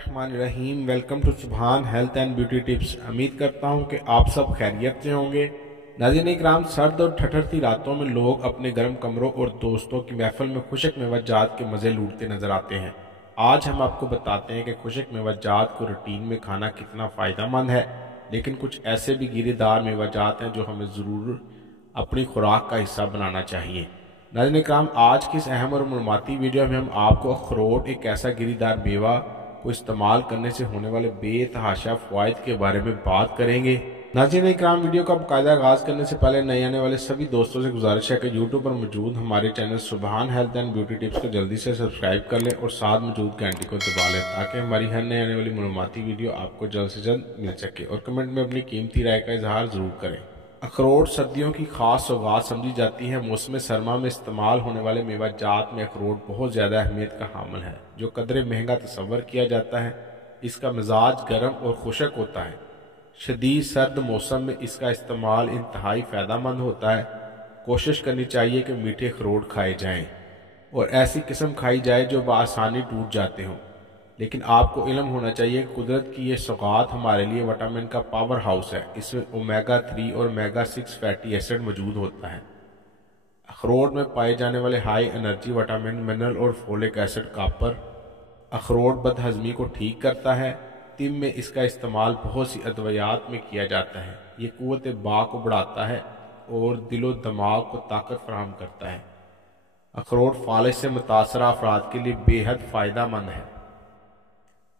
बिस्मिल्लाहिर्रहमानिर्रहीम। Welcome to सुभान health and beauty tips. उम्मीद करता हूँ कि आप सब खैरियत से होंगे। नाज़रीन इकराम, सर्द और ठठरती रातों में लोग अपने गर्म कमरों और दोस्तों की महफिल में खुशक मेवाजात के मज़े लूटते नजर आते हैं। आज हम आपको बताते हैं कि खुशक मेवाजात को रूटीन में खाना कितना फ़ायदेमंद है, लेकिन कुछ ऐसे भी गिरेदार मेवाजात हैं जो हमें ज़रूर अपनी खुराक का हिस्सा बनाना चाहिए। नाज़रीन इकराम, आज की इस अहम और मालूमाती वीडियो में हम आपको अखरोट, एक ऐसा गिरीदार मेवा को इस्तेमाल करने से होने वाले बेतहाशा फ़वाइद के बारे में बात करेंगे। नाज़रीन इकराम, वीडियो का बाकायदा आगाज़ करने से पहले नए आने वाले सभी दोस्तों से गुजारिश है कि यूट्यूब पर मौजूद हमारे चैनल सुभान हेल्थ एंड ब्यूटी टिप्स को जल्दी से सब्सक्राइब कर लें और साथ मौजूद घंटी को दबा लें ताकि हमारी हर नए आने वाली मालूमाती वीडियो आपको जल्द से जल्द मिल सके। और कमेंट में अपनी कीमती राय का इजहार ज़रूर करें। अखरोट सर्दियों की खास सौगात समझी जाती है। मौसम सरमा में इस्तेमाल होने वाले मेवाजात में अखरोट बहुत ज़्यादा अहमियत का हामिल है, जो कदरे महंगा तस्वर किया जाता है। इसका मिजाज गर्म और खुशक होता है। शदीद सर्द मौसम में इसका इस्तेमाल इंतहाई फ़ायदेमंद होता है। कोशिश करनी चाहिए कि मीठे अखरोट खाए जाएं और ऐसी किस्म खाई जाए जो बआसानी टूट जाते हों। लेकिन आपको इल्म होना चाहिए कि कुदरत की ये सौगात हमारे लिए विटामिन का पावर हाउस है। इसमें ओमेगा 3 और ओमेगा 6 फैटी एसिड मौजूद होता है। अखरोट में पाए जाने वाले हाई एनर्जी विटामिन, मिनरल और फोलिक एसिड, कॉपर अखरोट बदहजमी को ठीक करता है। तिब में इसका इस्तेमाल बहुत सी अदवियात में किया जाता है। ये कुव्वत बा को बढ़ाता है और दिलो दिमाग को ताकत फराहम करता है। अखरोट फालिज से मुतासरा अफराद के लिए बेहद फ़ायदेमंद है।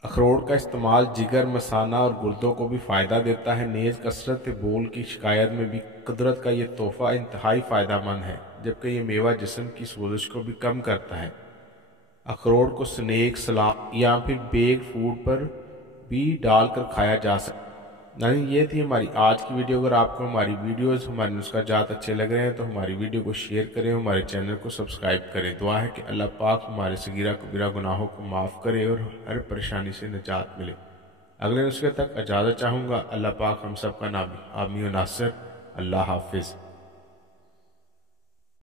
अखरोट का इस्तेमाल जिगर, मसाना और गुर्दों को भी फ़ायदा देता है। नेज़ कसरत बोल की शिकायत में भी कुदरत का ये तोहफ़ा इंतहाई फ़ायदेमंद है, जबकि ये मेवा जिस्म की सोजिश को भी कम करता है। अखरोट को स्नैक, सलाद या फिर बेक्ड फूड पर भी डालकर खाया जा सकता है। नहीं, ये थी हमारी आज की वीडियो। अगर आपको हमारी वीडियोस, हमारे नुस्ख़ाजात अच्छे लग रहे हैं तो हमारी वीडियो को शेयर करें, हमारे चैनल को सब्सक्राइब करें। दुआ है कि अल्लाह पाक हमारे सगीरा कबीरा गुनाहों को माफ़ करे और हर परेशानी से निजात मिले। अगले नुस्खे तक इजाज़त चाहूँगा। अल्लाह पाक हम सब का नामी आमीन नासिर। अल्लाह हाफिज़।